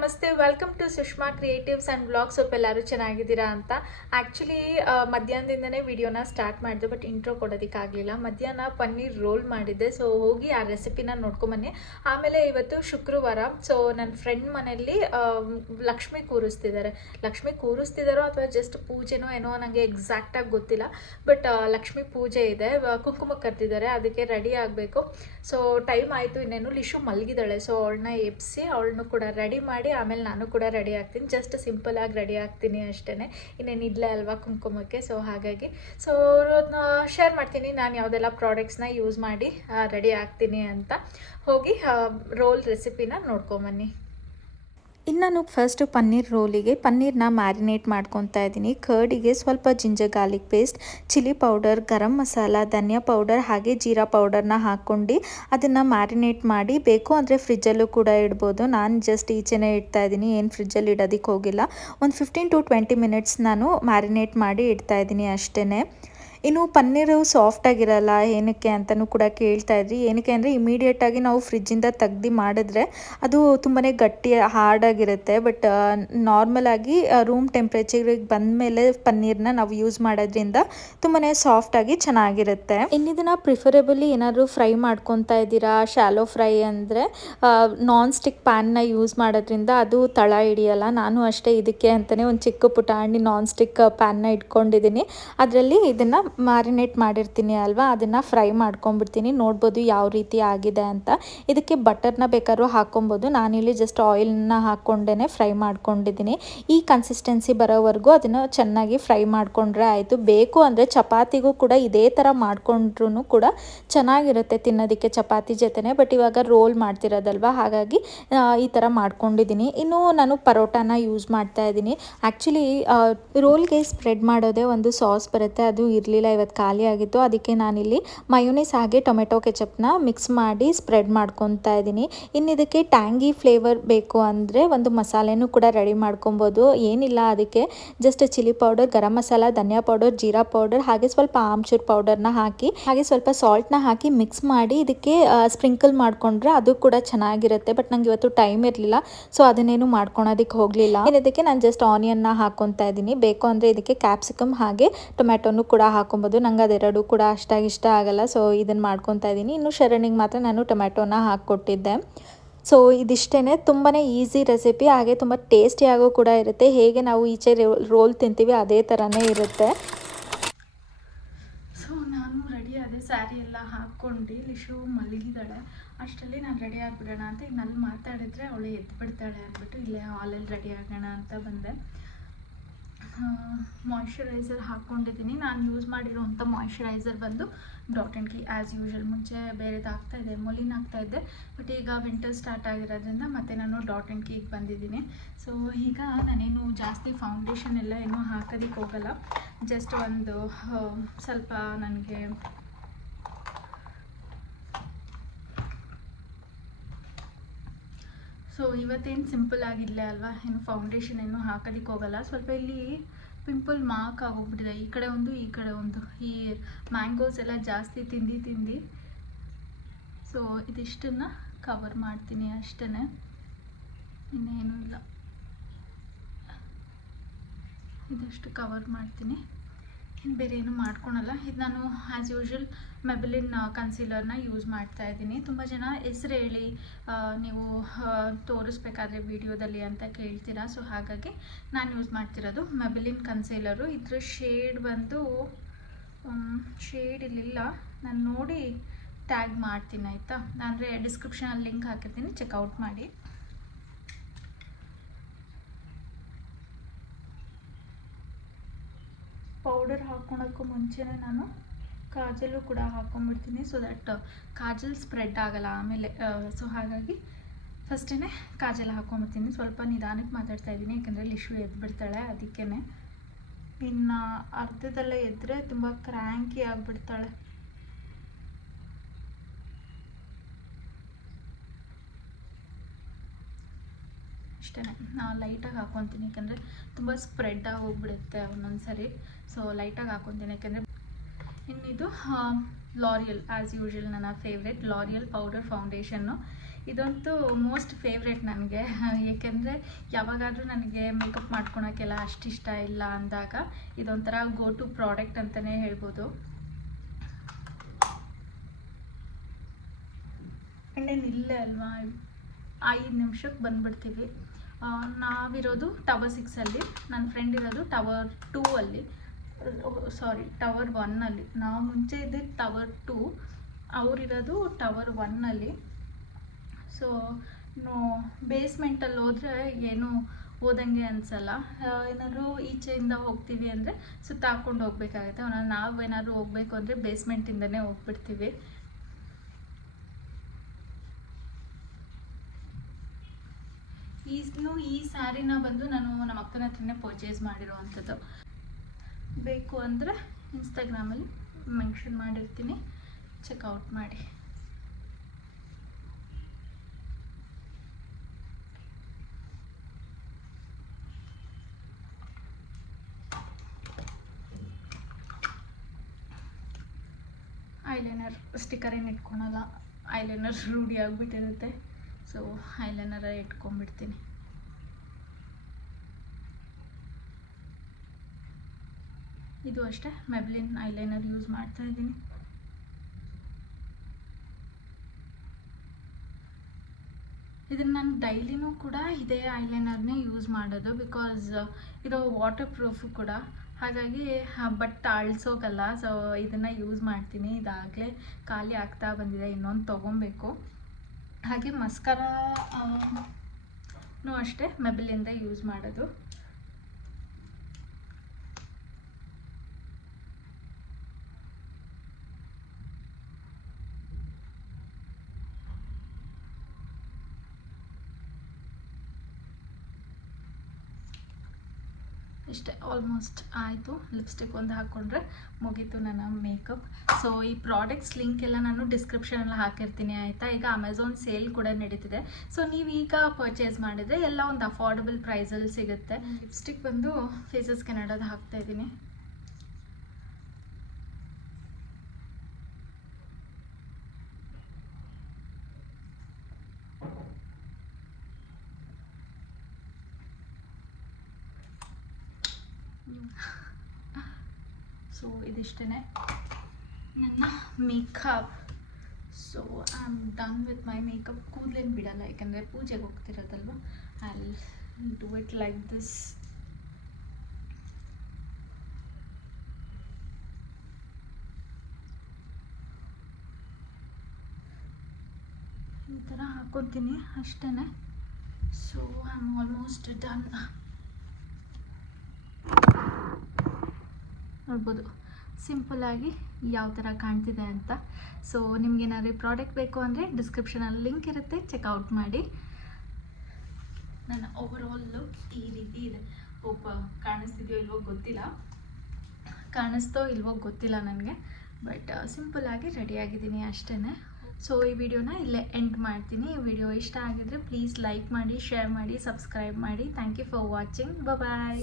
ನಮಸ್ತೆ, welcome to Sushma creatives and blogs. ಸ್ವಲ್ಪ ಎಲ್ಲರೂ ಚೆನ್ನಾಗಿದ್ದೀರಾ ಅಂತ. ಆ್ಯಕ್ಚುಲಿ ಮಧ್ಯಾಹ್ನದಿಂದನೇ ವಿಡಿಯೋನ ಸ್ಟಾರ್ಟ್ ಮಾಡಿದೆ, ಬಟ್ ಇಂಟ್ರೋ ಕೊಡೋದಕ್ಕಾಗಲಿಲ್ಲ. ಮಧ್ಯಾಹ್ನ ಪನ್ನೀರ್ ರೋಲ್ ಮಾಡಿದ್ದೆ, ಸೊ ಹೋಗಿ ಆ ರೆಸಿಪಿನ ನೋಡ್ಕೊಂಬನ್ನಿ. ಆಮೇಲೆ ಇವತ್ತು ಶುಕ್ರವಾರ, ಸೊ ನನ್ನ ಫ್ರೆಂಡ್ ಮನೆಯಲ್ಲಿ ಲಕ್ಷ್ಮಿ ಕೂರಿಸ್ತಿದ್ದಾರೋ ಅಥವಾ ಜಸ್ಟ್ ಪೂಜೆನೋ ಏನೋ ನನಗೆ ಎಕ್ಸಾಕ್ಟಾಗಿ ಗೊತ್ತಿಲ್ಲ. ಬಟ್ ಲಕ್ಷ್ಮಿ ಪೂಜೆ ಇದೆ, ಕುಂಕುಮಕ್ಕೆ ಕರ್ತಿದ್ದಾರೆ, ಅದಕ್ಕೆ ರೆಡಿ ಆಗಬೇಕು. ಸೊ ಟೈಮ್ ಆಯಿತು, ಇನ್ನೇನು ಲಿಶು ಮಲಗಿದ್ದಾಳೆ. ಸೊ ಅವಳನ್ನ ಎಬ್ಬಿಸಿ ಅವಳನ್ನು ಕೂಡ ರೆಡಿ ಮಾಡಿ ಆಮೇಲೆ ನಾನು ಕೂಡ ರೆಡಿ ಆಗ್ತೀನಿ. ಜಸ್ಟ್ ಸಿಂಪಲಾಗಿ ರೆಡಿ ಆಗ್ತೀನಿ ಅಷ್ಟೇ, ಇನ್ನೇನು ಇಡ್ಲೆ ಅಲ್ವಾ ಕುಂಕುಮಕ್ಕೆ. ಸೊ ಹಾಗಾಗಿ ಶೇರ್ ಮಾಡ್ತೀನಿ ನಾನು ಯಾವುದೆಲ್ಲ ಪ್ರಾಡಕ್ಟ್ಸ್ನ ಯೂಸ್ ಮಾಡಿ ರೆಡಿ ಆಗ್ತೀನಿ ಅಂತ. ಹೋಗಿ ರೋಲ್ ರೆಸಿಪಿನ ನೋಡ್ಕೊಂಬನ್ನಿ. ಇನ್ನು ನಾನು ಫಸ್ಟು ಪನ್ನೀರ್ ರೋಲಿಗೆ ಪನ್ನೀರನ್ನ ಮ್ಯಾರಿನೇಟ್ ಮಾಡ್ಕೊತಾ ಇದ್ದೀನಿ. ಕರ್ಡಿಗೆ ಸ್ವಲ್ಪ ginger garlic paste, chilli powder, garam masala, ಧನಿಯಾ ಪೌಡರ್ ಹಾಗೆ ಜೀರಾ ಪೌಡರ್ನ ಹಾಕ್ಕೊಂಡು ಅದನ್ನು ಮ್ಯಾರಿನೇಟ್ ಮಾಡಿ, ಬೇಕು ಅಂದರೆ ಫ್ರಿಜ್ಜಲ್ಲೂ ಕೂಡ ಇಡ್ಬೋದು. ನಾನು ಜಸ್ಟ್ ಈಚೆನೇ ಇಡ್ತಾ ಇದ್ದೀನಿ, ಏನು ಫ್ರಿಜ್ಜಲ್ಲಿ ಇಡೋದಕ್ಕೆ ಹೋಗಿಲ್ಲ. ಒಂದು 15 to 20 ಮಿನಿಟ್ಸ್ ನಾನು ಮ್ಯಾರಿನೇಟ್ ಮಾಡಿ ಇಡ್ತಾ ಇದ್ದೀನಿ ಅಷ್ಟೇ. ಇನ್ನು ಪನ್ನೀರು ಸಾಫ್ಟಾಗಿರಲ್ಲ ಏನಕ್ಕೆ ಅಂತಲೂ ಕೂಡ ಕೇಳ್ತಾ ಇದ್ರಿ. ಏನಕ್ಕೆ ಅಂದರೆ ಇಮಿಡಿಯೇಟಾಗಿ ನಾವು ಫ್ರಿಜ್ಜಿಂದ ತೆಗ್ದು ಮಾಡಿದ್ರೆ ಅದು ತುಂಬಾ ಗಟ್ಟಿ ಹಾರ್ಡಾಗಿರುತ್ತೆ. ಬಟ್ ನಾರ್ಮಲಾಗಿ ರೂಮ್ ಟೆಂಪ್ರೇಚರಿಗೆ ಬಂದಮೇಲೆ ಪನ್ನೀರನ್ನ ನಾವು ಯೂಸ್ ಮಾಡೋದ್ರಿಂದ ತುಂಬಾ ಸಾಫ್ಟಾಗಿ ಚೆನ್ನಾಗಿರುತ್ತೆ. ಇನ್ನಿದನ್ನು ಪ್ರಿಫರೇಬಲಿ ಏನಾದರೂ ಫ್ರೈ ಮಾಡ್ಕೊತಾ ಇದ್ದೀರಾ, ಶಾಲೋ ಫ್ರೈ ಅಂದರೆ ನಾನ್ ಸ್ಟಿಕ್ ಪ್ಯಾನ್ನ ಯೂಸ್ ಮಾಡೋದ್ರಿಂದ ಅದು ತಳ ಹಿಡಿಯಲ್ಲ. ನಾನು ಅಷ್ಟೇ ಇದಕ್ಕೆ ಅಂತಲೇ ಒಂದು ಚಿಕ್ಕ ಪುಟಾಣಿ ನಾನ್ ಸ್ಟಿಕ್ ಪ್ಯಾನ್ನ ಇಟ್ಕೊಂಡಿದ್ದೀನಿ. ಅದರಲ್ಲಿ ಇದನ್ನು ಮ್ಯಾರಿನೇಟ್ ಮಾಡಿರ್ತೀನಿ ಅಲ್ವಾ, ಅದನ್ನು ಫ್ರೈ ಮಾಡ್ಕೊಂಡ್ಬಿಡ್ತೀನಿ. ನೋಡ್ಬೋದು ಯಾವ ರೀತಿ ಆಗಿದೆ ಅಂತ. ಇದಕ್ಕೆ ಬಟರ್ನ ಬೇಕಾದ್ರೂ ಹಾಕ್ಕೊಬೋದು, ನಾನಿಲ್ಲಿ ಜಸ್ಟ್ ಆಯಿಲ್ನ ಹಾಕ್ಕೊಂಡೇ ಫ್ರೈ ಮಾಡ್ಕೊಂಡಿದ್ದೀನಿ. ಈ ಕನ್ಸಿಸ್ಟೆನ್ಸಿ ಬರೋವರೆಗೂ ಅದನ್ನು ಚೆನ್ನಾಗಿ ಫ್ರೈ ಮಾಡಿಕೊಂಡ್ರೆ ಆಯಿತು. ಬೇಕು ಅಂದರೆ ಚಪಾತಿಗೂ ಕೂಡ ಇದೇ ಥರ ಮಾಡಿಕೊಂಡ್ರೂ ಕೂಡ ಚೆನ್ನಾಗಿರುತ್ತೆ ತಿನ್ನೋದಕ್ಕೆ ಚಪಾತಿ ಜೊತೆನೇ. ಬಟ್ ಇವಾಗ ರೋಲ್ ಮಾಡ್ತಿರೋದಲ್ವ, ಹಾಗಾಗಿ ಈ ಥರ ಮಾಡ್ಕೊಂಡಿದ್ದೀನಿ. ಇನ್ನು ನಾನು ಪರೋಟಾನ ಯೂಸ್ ಮಾಡ್ತಾ ಇದ್ದೀನಿ. ಆ್ಯಕ್ಚುಲಿ ರೋಲ್ಗೆ ಸ್ಪ್ರೆಡ್ ಮಾಡೋದೇ ಒಂದು ಸಾಸ್ ಬರುತ್ತೆ, ಅದು ಇರಲಿಲ್ಲ, ಇವತ್ತು ಖಾಲಿ ಆಗಿತ್ತು. ಅದಕ್ಕೆ ನಾನಿಲ್ಲಿ ಮಯೋನೀಸ್ ಹಾಗೆ ಟೊಮೆಟೊ ಕೆಚಪ್ನ ಮಿಕ್ಸ್ ಮಾಡಿ ಸ್ಪ್ರೆಡ್ ಮಾಡ್ಕೊತಾ ಇದ್ದೀನಿ. ಇನ್ನು ಇದಕ್ಕೆ ಟ್ಯಾಂಗಿ ಫ್ಲೇವರ್ ಬೇಕು ಅಂದರೆ ಒಂದು ಮಸಾಲೆನೂ ಕೂಡ ರೆಡಿ ಮಾಡ್ಕೊಬೋದು. ಏನಿಲ್ಲ, ಅದಕ್ಕೆ just chilli powder, garam masala, ಧನಿಯಾ ಪೌಡರ್, ಜೀರಾ ಪೌಡರ್ ಹಾಗೆ ಸ್ವಲ್ಪ ಆಮ್ಚೂರ್ ಪೌಡರ್ನ ಹಾಕಿ ಹಾಗೆ ಸ್ವಲ್ಪ ಸಾಲ್ಟ್ನ ಹಾಕಿ ಮಿಕ್ಸ್ ಮಾಡಿ ಇದಕ್ಕೆ ಸ್ಪ್ರಿಂಕಲ್ ಮಾಡಿಕೊಂಡ್ರೆ ಅದು ಕೂಡ ಚೆನ್ನಾಗಿರುತ್ತೆ. ಬಟ್ ನಂಗೆ ಇವತ್ತು ಟೈಮ್ ಇರಲಿಲ್ಲ, ಸೊ ಅದನ್ನೇನು ಮಾಡ್ಕೊಳೋದಕ್ಕೆ ಹೋಗಲಿಲ್ಲ. ಇದಕ್ಕೆ ನಾನು ಜಸ್ಟ್ ಆನಿಯನ್ನ ಹಾಕ್ಕೊತಾ ಇದ್ದೀನಿ. ಬೇಕು ಅಂದರೆ ಇದಕ್ಕೆ ಕ್ಯಾಪ್ಸಿಕಮ್ ಹಾಗೆ ಟೊಮೆಟೊನು ಕೂಡ ಹಾಕೊಬೋದು. ನಂಗೆ ಅದೆರಡು ಕೂಡ ಅಷ್ಟಾಗಿ ಇಷ್ಟ ಆಗಲ್ಲ, ಸೊ ಇದನ್ನು ಮಾಡ್ಕೊತಾ ಇದ್ದೀನಿ. ಇನ್ನು ಶರಣಿಗೆ ಮಾತ್ರ ನಾನು ಟೊಮೆಟೊನ ಹಾಕ್ಕೊಟ್ಟಿದ್ದೆ. ಸೊ ಇದಿಷ್ಟೇ, ತುಂಬಾ ಈಸಿ ರೆಸಿಪಿ, ಹಾಗೆ ತುಂಬ ಟೇಸ್ಟಿಯಾಗೂ ಕೂಡ ಇರುತ್ತೆ. ಹೇಗೆ ನಾವು ಈಚೆ ರೋಲ್ ತಿಂತೀವಿ ಅದೇ ಥರನೇ ಇರುತ್ತೆ. ಸೊ ನಾನು ರೆಡಿ ಆದೆ, ಸ್ಯಾರಿ ಎಲ್ಲ ಹಾಕ್ಕೊಂಡು ಲಿಶು ಮಲಗಿದ್ದಾಳೆ. ಅಷ್ಟರಲ್ಲಿ ನಾನು ರೆಡಿ ಆಗಿಬಿಡೋಣ ಅಂತ, ಈಗ ನಾನು ಮಾತಾಡಿದ್ರೆ ಅವಳು ಎದ್ಬಿಡ್ತಾಳೆ ಅಂದ್ಬಿಟ್ಟು ಇಲ್ಲೇ ಹಾಲಲ್ಲಿ ರೆಡಿ ಆಗೋಣ ಅಂತ ಬಂದೆ. ಮಾಯ್ಶ್ಚರೈಸರ್ ಹಾಕ್ಕೊಂಡಿದ್ದೀನಿ. ನಾನು ಯೂಸ್ ಮಾಡಿರೋವಂಥ ಮಾಯ್ಶ್ಚರೈಸರ್ ಬಂದು dot and Ki as usual. ಮುಂಚೆ ಬೇರೆದು ಹಾಕ್ತಾಯಿದ್ದೆ, ಮೊಲಿನ್ ಹಾಕ್ತಾಯಿದ್ದೆ, ಬಟ್ ಈಗ ವಿಂಟರ್ ಸ್ಟಾರ್ಟ್ ಆಗಿರೋದ್ರಿಂದ ಮತ್ತೆ ನಾನು ಡಾಟ್ ಆ್ಯಂಡ್ ಕಿಗೆ ಬಂದಿದ್ದೀನಿ. ಸೊ ಈಗ ನಾನೇನು ಜಾಸ್ತಿ ಫೌಂಡೇಶನ್ ಎಲ್ಲ ಏನೂ ಹಾಕೋದಕ್ಕೆ ಹೋಗಲ್ಲ. ಜಸ್ಟ್ ಒಂದು ಸ್ವಲ್ಪ ನನಗೆ ಸೊ ಇವತ್ತೇನು ಸಿಂಪಲ್ ಆಗಿರಲೇ ಅಲ್ವಾ, ಏನು ಫೌಂಡೇಶನ್ ಏನು ಹಾಕೋದಕ್ಕೆ ಹೋಗಲ್ಲ. ಸ್ವಲ್ಪ ಇಲ್ಲಿ ಪಿಂಪಲ್ ಮಾರ್ಕ್ ಆಗೋಗ್ಬಿಟ್ಟಿದೆ, ಈ ಕಡೆ ಒಂದು ಈ ಕಡೆ ಒಂದು. ಈ ಮ್ಯಾಂಗೋಸ್ ಎಲ್ಲ ಜಾಸ್ತಿ ತಿಂದು ಸೊ ಇದಿಷ್ಟನ್ನು ಕವರ್ ಮಾಡ್ತೀನಿ ಅಷ್ಟೇ, ಇನ್ನೇನೂ ಇಲ್ಲ. ಇದಷ್ಟು ಕವರ್ ಮಾಡ್ತೀನಿ, ಇನ್ನು ಬೇರೆ ಏನು ಮಾಡ್ಕೊಳಲ್ಲ. ಇದು ನಾನು ಆ್ಯಸ್ ಯೂಶುವಲ್ ಮೆಬಲಿನ್ ಕನ್ಸೀಲರ್ನ ಯೂಸ್ ಮಾಡ್ತಾ ಇದ್ದೀನಿ. ತುಂಬ ಜನ ಹೆಸ್ರು ಹೇಳಿ ನೀವು ತೋರಿಸ್ಬೇಕಾದ್ರೆ ವಿಡಿಯೋದಲ್ಲಿ ಅಂತ ಕೇಳ್ತೀರಾ. ಸೊ ಹಾಗಾಗಿ ನಾನು ಯೂಸ್ ಮಾಡ್ತಿರೋದು ಮೆಬಲಿನ್ ಕನ್ಸೀಲರು. ಇದ್ರ ಶೇಡ್ ಬಂದು ಶೇಡ್ ಇಲ್ಲಿಲ್ಲ, ನಾನು ನೋಡಿ ಟ್ಯಾಗ್ ಮಾಡ್ತೀನಿ ಆಯಿತಾ, ಅಂದರೆ ಡಿಸ್ಕ್ರಿಪ್ಷನಲ್ಲಿ ಲಿಂಕ್ ಹಾಕಿರ್ತೀನಿ, ಚೆಕ್ಔಟ್ ಮಾಡಿ. ಪೌಡರ್ ಹಾಕ್ಕೊಳೋಕ್ಕೂ ಮುಂಚೆನೇ ನಾನು ಕಾಜಲು ಕೂಡ ಹಾಕ್ಕೊಂಬಿಡ್ತೀನಿ, ಸೊ ದಟ್ ಕಾಜಲ್ ಸ್ಪ್ರೆಡ್ ಆಗಲ್ಲ ಆಮೇಲೆ. ಸೊ ಹಾಗಾಗಿ ಫಸ್ಟೇ ಕಾಜಲ್ ಹಾಕ್ಕೊಂಬಿಡ್ತೀನಿ. ಸ್ವಲ್ಪ ನಿಧಾನಕ್ಕೆ ಮಾತಾಡ್ತಾ ಇದ್ದೀನಿ, ಯಾಕಂದರೆ ಲಿಶು ಎದ್ಬಿಡ್ತಾಳೆ ಅದಕ್ಕೇ. ಇನ್ನು ಅರ್ಧದಲ್ಲೇ ಎದ್ದರೆ ತುಂಬ ಕ್ರ್ಯಾಂಕಿ ಆಗಿಬಿಡ್ತಾಳೆ. ಅಷ್ಟೇ, ನಾನು ಲೈಟಾಗಿ ಹಾಕ್ಕೊತೀನಿ, ಯಾಕಂದರೆ ತುಂಬ ಸ್ಪ್ರೆಡ್ ಆಗಿ ಹೋಗ್ಬಿಡುತ್ತೆ ಒಂದೊಂದು ಸರಿ. ಸೊ ಲೈಟಾಗಿ ಹಾಕ್ಕೊತೀನಿ, ಯಾಕಂದರೆ ಇನ್ನಿದು ಲಾರಿಯಲ್ ಆ್ಯಸ್ ಯೂಶುವಲ್ ನನ್ನ ಫೇವ್ರೆಟ್ ಲಾರಿಯಲ್ ಪೌಡರ್ ಫೌಂಡೇಶನ್ನು. ಇದಂತೂ ಮೋಸ್ಟ್ ಫೇವ್ರೆಟ್ ನನಗೆ, ಏಕೆಂದರೆ ಯಾವಾಗಾದರೂ ನನಗೆ ಮೇಕಪ್ ಮಾಡ್ಕೊಳಕ್ಕೆಲ್ಲ ಅಷ್ಟಿಷ್ಟ ಇಲ್ಲ ಅಂದಾಗ ಇದೊಂಥರ ಗೋ ಟು ಪ್ರಾಡಕ್ಟ್ ಅಂತಲೇ ಹೇಳ್ಬೋದು. ಇನ್ನೇನಿಲ್ಲ ಅಲ್ವಾ, 5 ನಿಮಿಷಕ್ಕೆ ಬಂದುಬಿಡ್ತೀವಿ. ನಾವಿರೋದು ಟವರ್ 6ಅಲ್ಲಿ, ನನ್ನ ಫ್ರೆಂಡ್ ಇರೋದು ಟವರ್ 2ಅಲ್ಲಿ, ಟವರ್ 1ಅಲ್ಲಿ. ನಾವು ಮುಂಚೆ ಇದ್ದಿದ್ದು ಟವರ್ 2, ಅವರಿರೋದು ಟವರ್ 1ಅಲ್ಲಿ. ಸೊ ಬೇಸ್ಮೆಂಟಲ್ಲಿ ಹೋದರೆ ಏನು ಓದಂಗೆ ಅನಿಸಲ್ಲ. ಏನಾದರೂ ಈಚೆಯಿಂದ ಹೋಗ್ತೀವಿ ಅಂದರೆ ಸುತ್ತಾಕೊಂಡು ಹೋಗ್ಬೇಕಾಗುತ್ತೆ. ನಾವೇನಾದರೂ ಹೋಗ್ಬೇಕು ಅಂದರೆ ಬೇಸ್ಮೆಂಟಿಂದನೇ ಹೋಗ್ಬಿಡ್ತೀವಿ. ಈ ಸ್ಯಾರಿನ ಬಂದು ನಾನು ನಮ್ಮ ಅಕ್ಕನ ಹತ್ರನೇ ಪರ್ಚೇಸ್ ಮಾಡಿರೋವಂಥದ್ದು. ಬೇಕು ಅಂದರೆ ಇನ್ಸ್ಟಾಗ್ರಾಮಲ್ಲಿ ಮೆನ್ಷನ್ ಮಾಡಿರ್ತೀನಿ, ಚೆಕ್ಔಟ್ ಮಾಡಿ. ಐಲೈನರ್ ಸ್ಟಿಕ್ಕರ್ ಏನು ಇಟ್ಕೊಳಲ್ಲ, ಐಲೈನರ್ ರೂಢಿ ಆಗಿಬಿಟ್ಟಿರುತ್ತೆ. ಸೊ ಐಲೈನರ ಇಟ್ಕೊಂಡ್ಬಿಡ್ತೀನಿ. ಇದು ಅಷ್ಟೇ, ಮೆಬ್ಲಿನ್ ಐಲೈನರ್ ಯೂಸ್ ಮಾಡ್ತಾ ಇದ್ದೀನಿ. ಇದನ್ನು ನಾನು ಡೈಲಿನೂ ಕೂಡ ಇದೇ ಐಲೈನರ್ನೇ ಯೂಸ್ ಮಾಡೋದು, ಬಿಕಾಸ್ ಇದು ವಾಟರ್ ಪ್ರೂಫು ಕೂಡ, ಹಾಗಾಗಿ ಬಟ್ ಅಳಿಸೋಗಲ್ಲ. ಸೊ ಇದನ್ನು ಯೂಸ್ ಮಾಡ್ತೀನಿ. ಇದಾಗಲೇ ಖಾಲಿ ಆಗ್ತಾ ಬಂದಿದೆ, ಇನ್ನೊಂದು ತೊಗೊಬೇಕು. ಹಾಗೆ ಮಸ್ಕರಾನೂ ಅಷ್ಟೇ ಮೆಬ್ಲಿನ್ದ ಯೂಸ್ ಮಾಡೋದು. ಇಷ್ಟೇ, ಆಲ್ಮೋಸ್ಟ್ ಆಯಿತು. ಲಿಪ್ಸ್ಟಿಕ್ ಒಂದು ಹಾಕ್ಕೊಂಡ್ರೆ ಮುಗೀತು ನನ್ನ ಮೇಕಪ್. ಸೊ ಈ ಪ್ರಾಡಕ್ಟ್ಸ್ ಲಿಂಕ್ ಎಲ್ಲ ನಾನು ಡಿಸ್ಕ್ರಿಪ್ಷನಲ್ಲಿ ಹಾಕಿರ್ತೀನಿ, ಆಯಿತಾ. ಈಗ ಅಮೆಝಾನ್ ಸೇಲ್ ಕೂಡ ನಡೀತಿದೆ. ಸೊ ನೀವು ಈಗ ಪರ್ಚೇಸ್ ಮಾಡಿದರೆ ಎಲ್ಲ ಒಂದು ಅಫೋರ್ಡಬಲ್ ಪ್ರೈಸಲ್ಲಿ ಸಿಗುತ್ತೆ. ಲಿಪ್ಸ್ಟಿಕ್ ಬಂದು ಫೇಸಸ್ ಕೆನಡಾದ ಹಾಕ್ತಾಯಿದ್ದೀನಿ. ಸೊ ಇದಿಷ್ಟೇ ನನ್ನ makeup. So I am done with my makeup. ಕೂದಲೇನು ಬಿಡಲ್ಲ, ಯಾಕಂದರೆ ಪೂಜೆಗೆ ಹೋಗ್ತಿರೋದಲ್ವ. I will do it like this. ಈ ಥರ ಹಾಕ್ಕೊತೀನಿ ಅಷ್ಟೇ. So I am almost done. ನೋಡ್ಬೋದು ಸಿಂಪಲ್ಲಾಗಿ ಯಾವ ಥರ ಕಾಣ್ತಿದೆ ಅಂತ. ಸೊ ನಿಮ್ಗೇನಾದ್ರು ಪ್ರಾಡಕ್ಟ್ ಬೇಕು ಅಂದರೆ ಡಿಸ್ಕ್ರಿಪ್ಷನಲ್ಲಿ ಲಿಂಕ್ ಇರುತ್ತೆ, ಚೆಕ್ಔಟ್ ಮಾಡಿ. ನನ್ನ ಓವರಾಲ್ ಲುಕ್ ಈ ರೀತಿ ಇದೆ. ಹೋಪ್ ಕಾಣಿಸ್ತಿದೆಯೋ ಇಲ್ವೋ ಗೊತ್ತಿಲ್ಲ, ಕಾಣಿಸ್ತೋ ಇಲ್ವೋ ಗೊತ್ತಿಲ್ಲ ನನಗೆ, ಬಟ್ ಸಿಂಪಲ್ಲಾಗಿ ರೆಡಿಯಾಗಿದ್ದೀನಿ ಅಷ್ಟೇ. ಸೊ ಈ ವಿಡಿಯೋನ ಇಲ್ಲೇ ಎಂಡ್ ಮಾಡ್ತೀನಿ. ಈ ವಿಡಿಯೋ ಇಷ್ಟ ಆಗಿದ್ರೆ ಪ್ಲೀಸ್ ಲೈಕ್ ಮಾಡಿ, ಶೇರ್ ಮಾಡಿ, ಸಬ್ಸ್ಕ್ರೈಬ್ ಮಾಡಿ. Thank you for watching. Bye.